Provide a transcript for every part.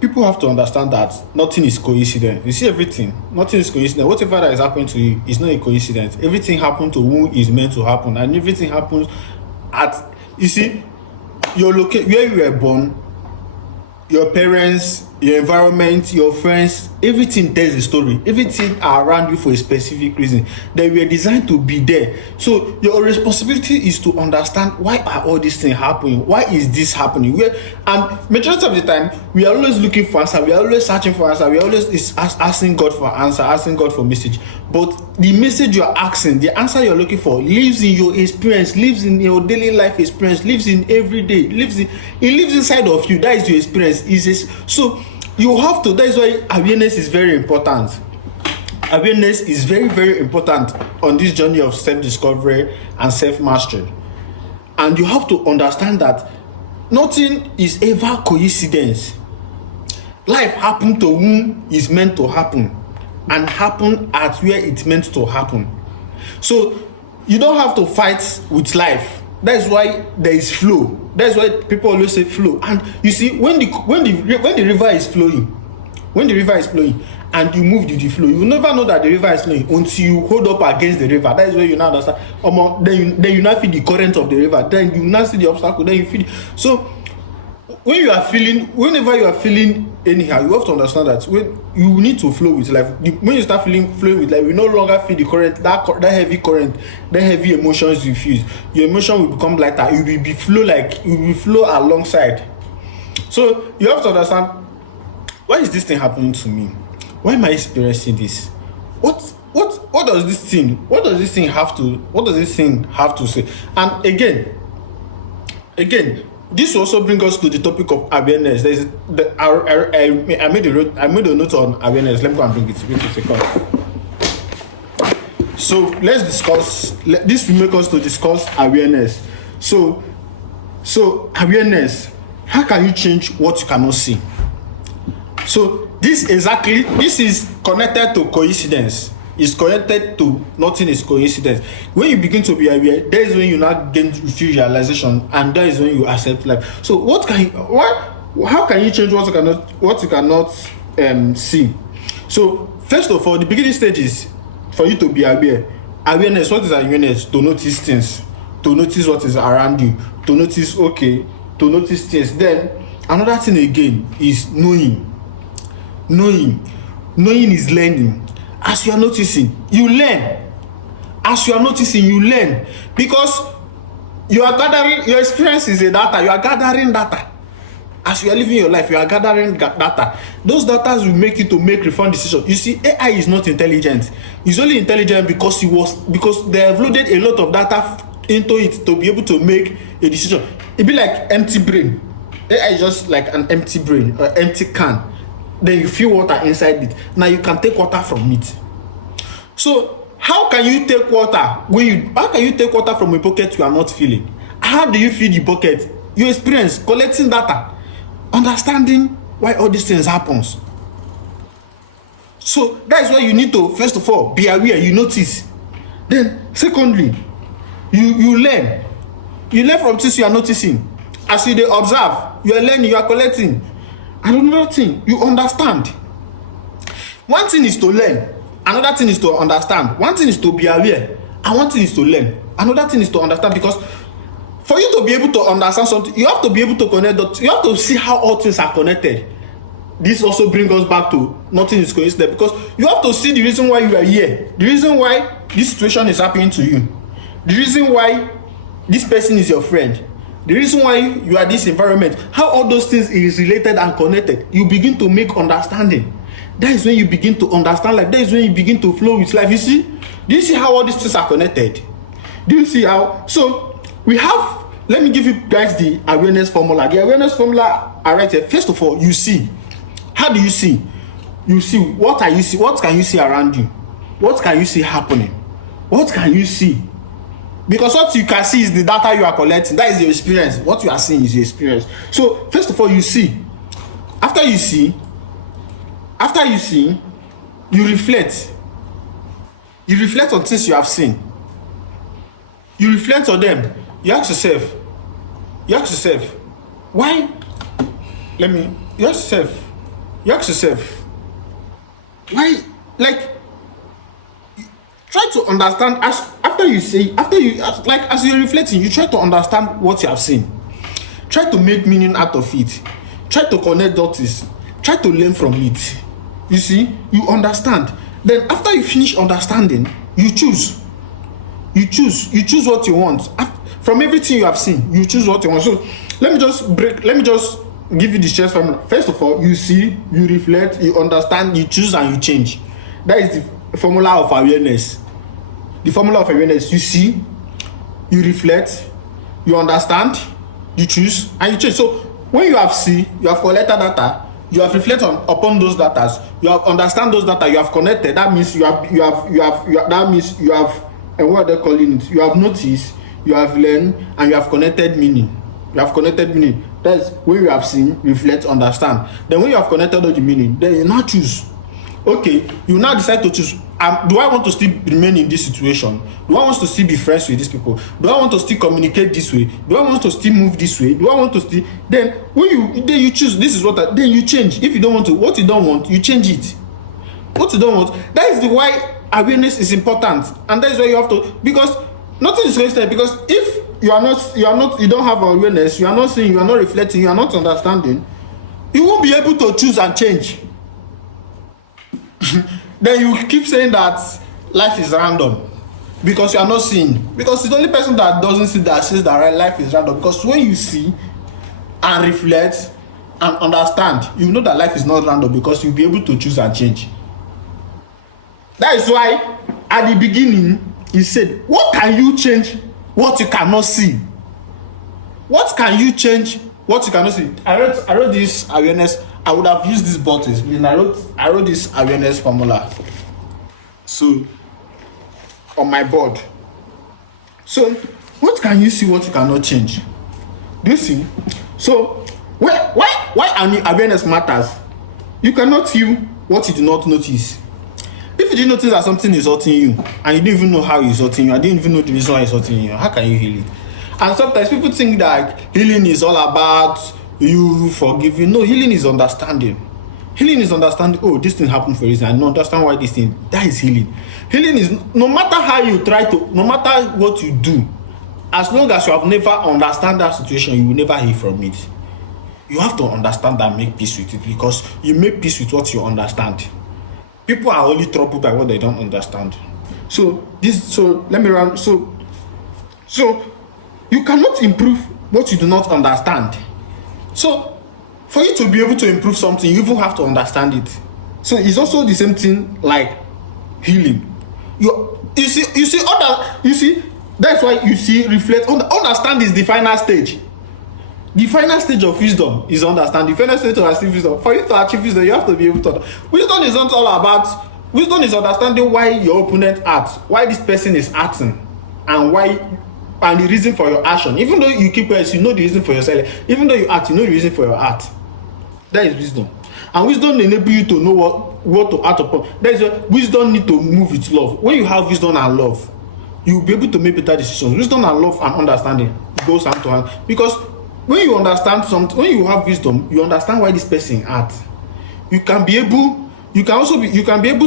people have to understand that nothing is coincidence. You see everything, nothing is coincidence. Whatever that is happening to you is not a coincidence. Everything happened to who is meant to happen, and everything happens at, you see, your where you were born, your parents, your environment, your friends, everything tells a story. Everything are around you for a specific reason. They were designed to be there. So your responsibility is to understand, why are all these things happening? Why is this happening? And majority of the time, we are always looking for answer. We are always searching for answer. We are always asking God for answer, asking God for message. But the message you are asking, the answer you are looking for, lives in your experience, lives in your daily life experience, lives in every day, it lives inside of you. That is your experience. So you have to, that is why awareness is very important. Awareness is very, very important on this journey of self-discovery and self-mastery. And you have to understand that nothing is ever coincidence. Life happen to whom is meant to happen, and happen at where it's meant to happen. So you don't have to fight with life. That is why there is flow. That's why people always say flow. And you see, when the river is flowing, and you move with the flow, you will never know that the river is flowing until you hold up against the river. That is where you now understand. Then you now feel the current of the river. Then you now see the obstacle. Then you feel it. So whenever you are feeling anyhow, you have to understand that when you need to flow with life. When you start flowing with life, you no longer feel the current, that heavy current, that heavy emotions you feel. Your emotion will become lighter. You will flow alongside. So you have to understand, why is this thing happening to me? Why am I experiencing this? What does this thing have to say? And again, this also brings us to the topic of awareness. I made a note on awareness. Let me go and bring it. Wait a second. So let's discuss. This will make us to discuss awareness. So awareness. How can you change what you cannot see? So this is connected to coincidence. It's connected to nothing is coincidence. When you begin to be aware, that is when you now gain realization, and that is when you accept life. So how can you change what you cannot see? So first of all, the beginning stage is for you to be aware. Awareness. What is awareness? To notice things, to notice what is around you, to notice things. Then another thing again is knowing. Knowing is learning. As you are noticing, you learn. Because you are gathering, your experience is a data. You are gathering data. As you are living your life, you are gathering data. Those data will make you to make informed decisions. You see, AI is not intelligent. It's only intelligent because they have loaded a lot of data into it to be able to make a decision. It be like empty brain. AI is just like an empty brain or empty can. Then you feel water inside it. Now you can take water from it. So how can you take water from a bucket you are not feeling? How do you feel the bucket? Your experience, collecting data, understanding why all these things happens. So that's why you need to, first of all, be aware. You notice. Then secondly, you learn. You learn from things you are noticing. As you observe, you are learning, you are collecting. And another thing, you understand. One thing is to learn, another thing is to understand. One thing is to be aware, and one thing is to learn. Another thing is to understand, because for you to be able to understand something, you have to be able to connect dots. You have to see how all things are connected. This also brings us back to nothing is coincidence, because you have to see the reason why you are here, the reason why this situation is happening to you, the reason why this person is your friend, the reason why you are this environment, how all those things is related and connected. You begin to make understanding. That is when you begin to understand life. That is when you begin to flow with life. You see? Do you see how all these things are connected? Do you see how? So let me give you guys the awareness formula. The awareness formula are right here. First of all, you see. How do you see? You see. What are you see? What can you see around you? What can you see happening? What can you see? Because what you can see is the data you are collecting. That is your experience. What you are seeing is your experience. So first of all, you see. After you see, you reflect. You reflect on things you have seen. You reflect on them. You ask yourself, why? You ask yourself, you ask yourself, why, like, try to understand as after you say, after you like as you're reflecting, you try to understand what you have seen. Try to make meaning out of it. Try to connect dots. Try to learn from it. You see, you understand. Then after you finish understanding, you choose. You choose what you want. From everything you have seen, you choose what you want. So let me just give you the chess formula. First of all, you see, you reflect, you understand, you choose, and you change. That is the formula of awareness. The formula of awareness: you see, you reflect, you understand, you choose, and you change. So when you have see, you have collected data, you have reflected upon those data, you have understand those data, you have connected. That means that means you have, and what are they calling it? You have noticed, you have learned, and you have connected meaning. You have connected meaning. That's when you have seen, reflect, understand. Then when you have connected all the meaning, then you now choose. Okay, you now decide to choose. Do I want to still remain in this situation? Do I want to still be friends with these people? Do I want to still communicate this way? Do I want to still move this way? Do I want to still? Then when you choose, this is what then you change. If you don't want to, what you don't want, you change it. What you don't want. That is the why awareness is important, and that is why you have to, because nothing is wasted. Because if you don't have awareness, you are not seeing, you are not reflecting, you are not understanding, you won't be able to choose and change. Then you keep saying that life is random because you are not seeing. Because it's the only person that doesn't see that says that life is random. Because when you see and reflect and understand, you know that life is not random, because you'll be able to choose and change. That is why at the beginning he said, what can you change what you cannot see? What can you change what you cannot see? I wrote this awareness. I would have used these bottles. I wrote this awareness formula. So on my board. So what can you see what you cannot change? Do you see? So why awareness matters? You cannot heal what you do not notice. If you didn't notice that something is hurting you, and you didn't even know how it's hurting you, I didn't even know the reason why it's hurting you, how can you heal it? And sometimes people think that healing is all about you forgiving. No, healing is understanding. Healing is understanding, oh, this thing happened for a reason. I don't understand why this thing. That is healing. Healing is, no matter how you try to, no matter what you do, as long as you have never understand that situation, you will never heal from it. You have to understand and make peace with it, because you make peace with what you understand. People are only troubled by what they don't understand. So let me run. So you cannot improve what you do not understand. So for you to be able to improve something, you even have to understand it. So it's also the same thing like healing. You see that's why you see reflect. Understand is the final stage. The final stage of wisdom is understand. The final stage of achieve wisdom. For you to achieve wisdom, you have to be able to. Wisdom is not all about. Wisdom is understanding why your opponent acts, why this person is acting, and why, and the reason for your action. Even though you keep quiet, you know the reason for yourself. Even though you act, you know the reason for your act. That is wisdom. And wisdom enable you to know what to act upon. That is why wisdom need to move with love. When you have wisdom and love, you will be able to make better decisions. Wisdom and love and understanding goes hand to hand. Because when you understand something, when you have wisdom, you understand why this person acts. You can be able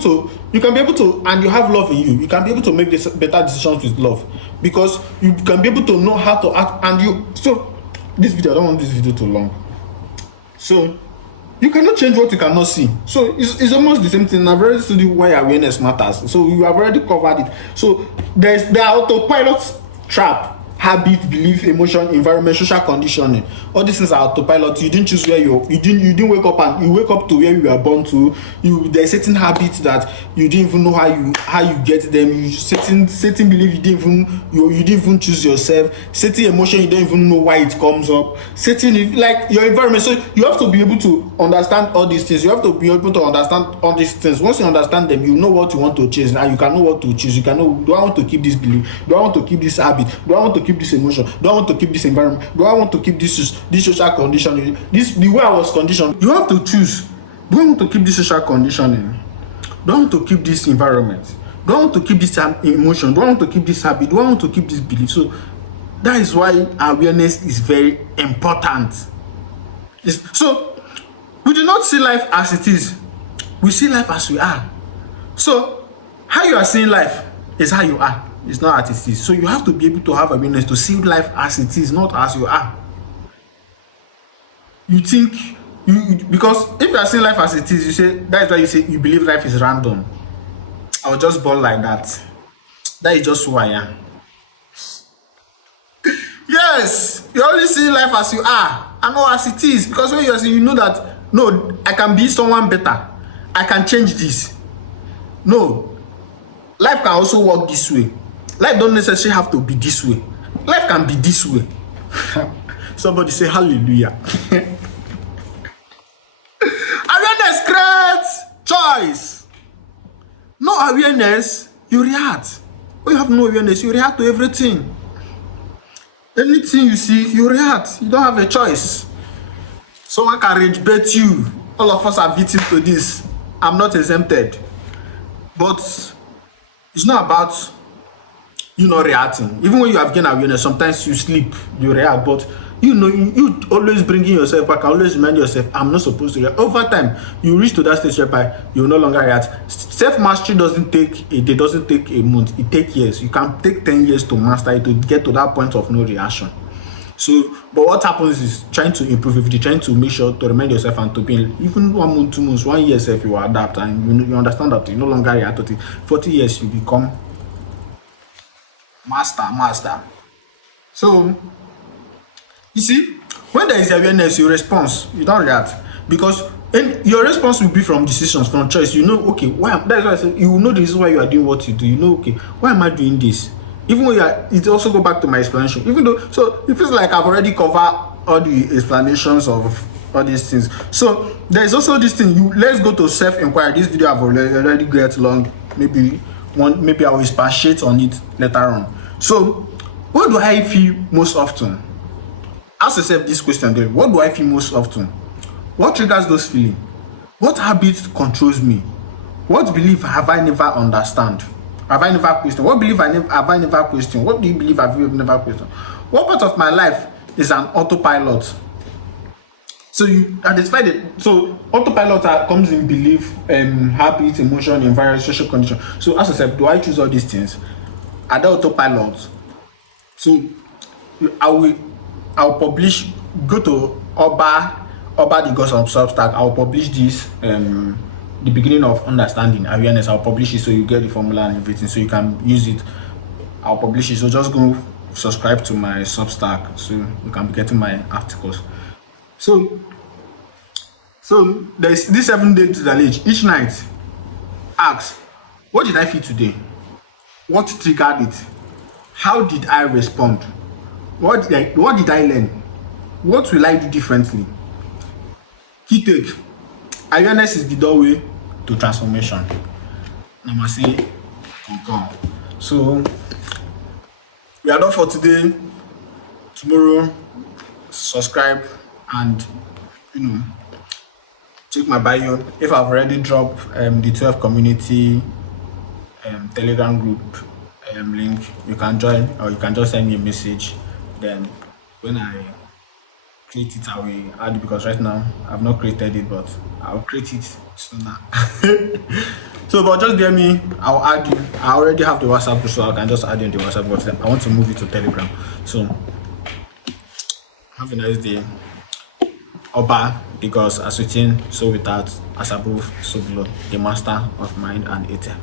to, and you have love in you. You can be able to make better decisions with love, because you can be able to know how to act. So this video, I don't want this video too long. So you cannot change what you cannot see. So it's almost the same thing. I've already studied why awareness matters. So you have already covered it. So the autopilot trap. Habit, belief, emotion, environment, social conditioning. All these things are autopilot. You didn't choose where you didn't wake up, and you wake up to where you were born to. There's certain habits that you didn't even know how you get them. You certain belief you didn't even choose yourself. Certain emotion you don't even know why it comes up. Certain, like your environment. So you have to be able to understand all these things. You have to be able to understand all these things. Once you understand them, you know what you want to change, and you can know what to choose. You can know, do I want to keep this belief? Do I want to keep this habit? Do I want to keep this emotion? Do I want to keep this environment? Do I want to keep this social conditioning? The way I was conditioned. You have to choose. Do I want to keep this social conditioning? Do I want to keep this environment? Do I want to keep this emotion? Do I want to keep this habit? Do I want to keep this belief? So that is why awareness is very important. So We do not see life as it is. We see life as we are. So how you are seeing life is how you are. It's not as it is. So you have to be able to have awareness to see life as it is, not as you are. You think because if you are seeing life as it is, you say that's why you say you believe life is random. I was just born like that. That is just who I am. Yes, you only see life as you are and not as it is. Because when you are saying, you know that no, I can be someone better. I can change this. No, life can also work this way. Life don't necessarily have to be this way. Life can be this way. Somebody say hallelujah. Awareness creates choice. No awareness, you react. When you have no awareness, you react to everything. Anything you see, you react. You don't have a choice. Someone can rage bait you. All of us are victims to this. I'm not exempted. But it's not about you not reacting. Even when you have gained awareness, sometimes you sleep, you react. But you know, you always bringing yourself back, always remind yourself, I'm not supposed to react. Over time, you reach to that stage whereby you will no longer react. Self-mastery doesn't take a day, doesn't take a month, it takes years. You can take 10 years to master it, to get to that point of no reaction. So, but what happens is trying to improve every day, trying to make sure to remind yourself and to be even 1 month, 2 months, 1 year if you adapt and you understand that you no longer react to it. 40 years you become master. So you see, when there is awareness, you respond, you don't react. Because your response will be from decisions, from choice. You know, okay, why? That's why I say you will know the reason why you are doing what you do. You know, okay, why am I doing this? Even when you are, it also go back to my explanation. Even though, so it feels like I've already covered all the explanations of all these things. So there is also this thing. Let's go to self-inquiry. This video I've already get long. Maybe I will expatiate on it later on. So, what do I feel most often? Ask yourself this question there. What do I feel most often? What triggers those feelings? What habit controls me? What belief have I never understand? Have I never questioned? What belief have I never questioned? What do you believe have you never questioned? What part of my life is an autopilot? So you identify it. So autopilot comes in belief, habit, emotion, environment, social condition. So ask yourself, do I choose all these things? Are they autopilot? So I'll publish. Go to Oba the Ghost of Substack. I'll publish this the beginning of understanding awareness. I'll publish it so you get the formula and everything, so you can use it. I'll publish it. So just go subscribe to my Substack so you can be getting my articles. So there's this 7 days challenge. Each night, ask, what did I feel today? What triggered it? How did I respond? What did I learn? What will I do differently? Key take. Awareness is the doorway to transformation. Namaste. Concur. So we are done for today. Tomorrow, subscribe and check my bio. If I've already dropped the 12 community Telegram group link, you can join, or you can just send me a message. Then when I create it, I will add it, because right now I've not created it, but I'll create it sooner. So, but just DM me, I'll add you. I already have the WhatsApp, so I can just add you in the WhatsApp, but I want to move it to Telegram. So have a nice day. Oba, because as written, so without, as above, so below, the master of mind and ether.